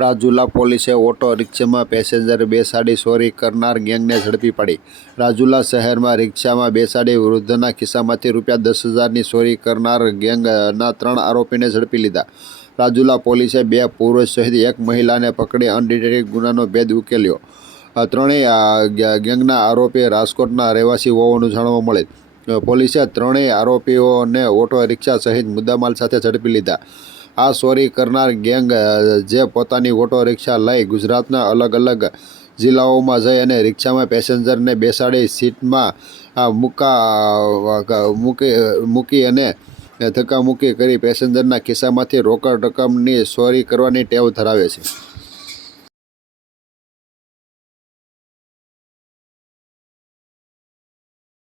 રાજુલા પોલીસે ઓટો રિક્ષામાં પેસેન્જર બેસાડી ચોરી કરનાર ગેંગને ઝડપી પાડી. રાજુલા શહેરમાં રિક્ષામાં બેસાડી વૃદ્ધના ખિસ્સામાંથી રૂપિયા દસ હજારની ચોરી કરનાર ગેંગના ત્રણ આરોપીને ઝડપી લીધા. રાજુલા પોલીસે બે પુરુષ સહિત એક મહિલાને પકડી અનડિટેક્ટેડ ગુનાનો ભેદ ઉકેલ્યો. ત્રણેય ગેંગના આરોપી રાજકોટના રહેવાસી હોવાનું જાણવા મળે. પોલીસે ત્રણેય આરોપીઓને ઓટો રિક્ષા સહિત મુદ્દામાલ સાથે ઝડપી લીધા. આ ચોરી કરનાર ગેંગ જે પોતાની ઓટો રિક્ષા લઈ ગુજરાતના અલગ અલગ જિલ્લાઓમાં જઈ અને રિક્ષામાં પેસેન્જરને બેસાડી સીટમાં મૂકા મૂકી મૂકી અને ધક્કામુક્કી કરી પેસેન્જરના ખિસ્સામાંથી રોકડ રકમની ચોરી કરવાની ટેવ ધરાવે છે.